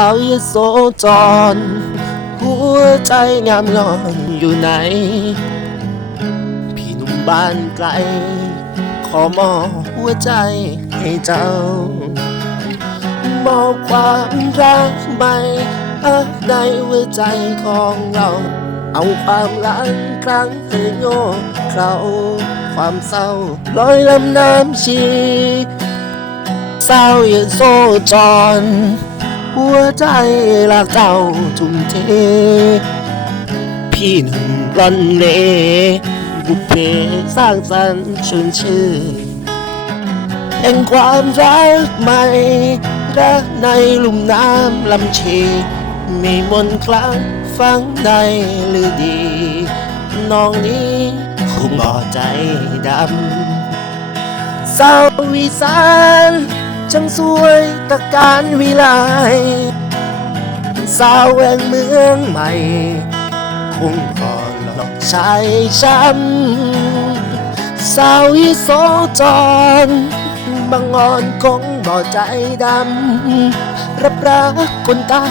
าวยโสจร หัวใจงามงอนอยู่ไหน พี่หนุ่มบ้านไกล ขอมอบหัวใจให้เจ้ามอบความรักใหม่ในหัวใจของเรา เอาความรักครั้งให้โง่เราความเศร้าลอยลำน้ำชีเศร้าอย่าโซจร หัวใจรักเจ้าทุ่มเท พี่หนุ่มร่อนเลบุพเพสร้างสรรค์ชวนชื่อแห่งความรักใหม่รักในลุ่มน้ำลำชีมีมนคลังฟังได้หรือดี น้องนี้คงบ่ใจดำสาววิสาน จังสวยตะการวิไลสาวแหวงเมืองใหม่ คงพอหลอกชายช้ำสาวอีโสจรบางอ่อนคงบ่ใจดำ รับรักคนตา